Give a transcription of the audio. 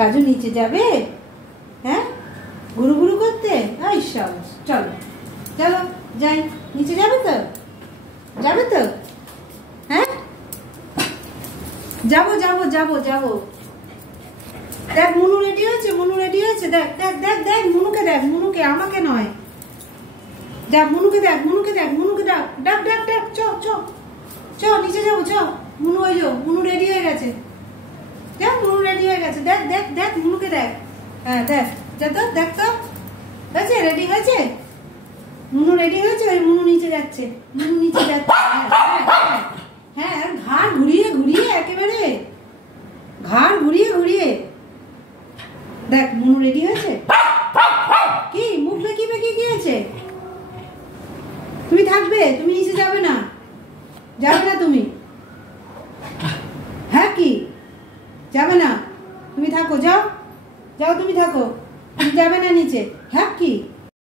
কাজু নিচে যাবে? হ্যাঁ, গুরু গুরু করতে? সাবাস, চলো চলো যাই। নিচে যাবে তো? যাবে তো? হ্যাঁ, যাবো যাবো যাবো যাবো। দেখ মুনু রেডি হয়েছে, মুনু রেডি হয়েছে। দেখ দেখ দেখ দেখ মুনুকে দেখ, মুনুকে, আমাকে নয়। দেখ মুনুকে দেখ, মুনুকে দেখ, মুনুকে ডাক ডাক ডাক ডাক। চ চ চ, নিচে যাবো চ। মুনু ওই যো, মুনু রেডি হয়ে গেছে। দেখ মুনু রেডি হয়ে গেছে। দেখ দেখ দেখ মুনুকে দেখ। হ্যাঁ দেখ, যা তো দেখ তো, হয়েছে? রেডি হয়েছে? মুনু রেডি হয়েছে? ওই মুনু নিচে যাচ্ছে, মুনু নিচে যাচ্ছে। হ্যাঁ হ্যাঁ, ঘাড় ঘুরিয়ে ঘুরিয়ে, একেবারে ঘাড় ঘুরিয়ে ঘুরিয়ে। দেখ মুনু রেডি হয়েছে। কি মুখ বেঁকিয়ে বেঁকিয়ে কি হয়েছে? তুমি থাকবে, তুমি নিচে যাবে না, যাবে না তুমি। হ্যাঁ কি যাবে না? তুমি থাকো, যাও যাও, তুমি থাকো, তুমি যাবে না নিচে। হ্যাঁ কি